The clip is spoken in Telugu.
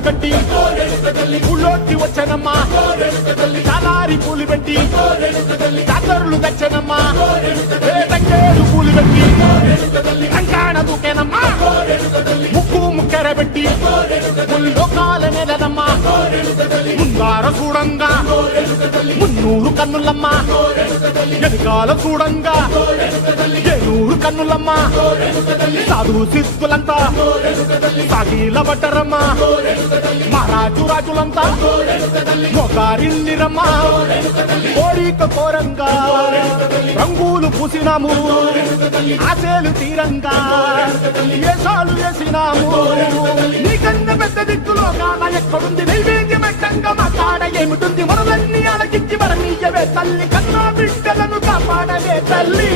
కట్టి ఊళ్ళోకి వచ్చానమ్మా చాలారి పూలు పెట్టి జాతరలు తెచ్చానమ్మా తంగేరు పూలు పెట్టి కంకాణ దూకేనమ్మా ముక్కు ముక్కెర పెట్టి ముల్లోకాల నెలనమ్మా ముందార చూడంగా మున్నూరు కన్నులమ్మా ఎనకాల చూడంగా ఏనూరు కన్నులమ్మా సాధు సిద్ధులంతా సాగిల బట్టరమ్మా మహారాజు రాజులంతా మొగారిల్లిరమ్మా కోరిక కోరంగా రంగులు పూసినాము ఆశలు తీరంగా ఏసాలు వేసినాము నీకన్నా పెద్ద దిక్కులో కాన ఎక్కడుంది నైవేద్యమెట్టంగా మా కాడ ఏమిటుంది మనలన్నీ అలగించి మరణీయవే తల్లి కన్నా బిడ్డలను కాపాడవే తల్లి